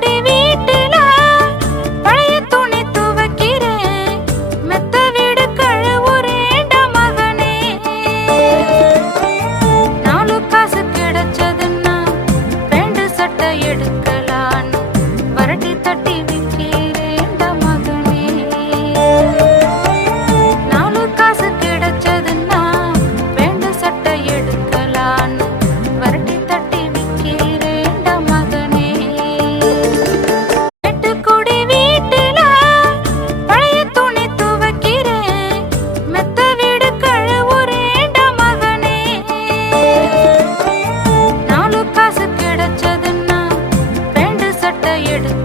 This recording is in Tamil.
குடி வீட்டுல பழைய துணி துவைக்கிறேன், மெத்த வீடு கழுவுறேன்டா மகனே. 4 காசு கிடைச்சதுன்னா பேண்ட் சட்டை எடுக்கலான்னு வரட்டி தட்டி விக்கிறேன்டா மகனே. 4 காசு கிடைச்சதுன்னா பேண்ட் சட்டை எடுக்கலான்னு வரட்டி தட்டி விக்கிறேன்டா மகனே. வெட்டுக்குடி வீட்டுல பழைய துணி துவைக்கிறேன், மெத்த வீடு கழுவுறேன்டா மகனே. 4 காசு கிடைச்சதுன்னா பேண்ட் சட்டை எடுக்க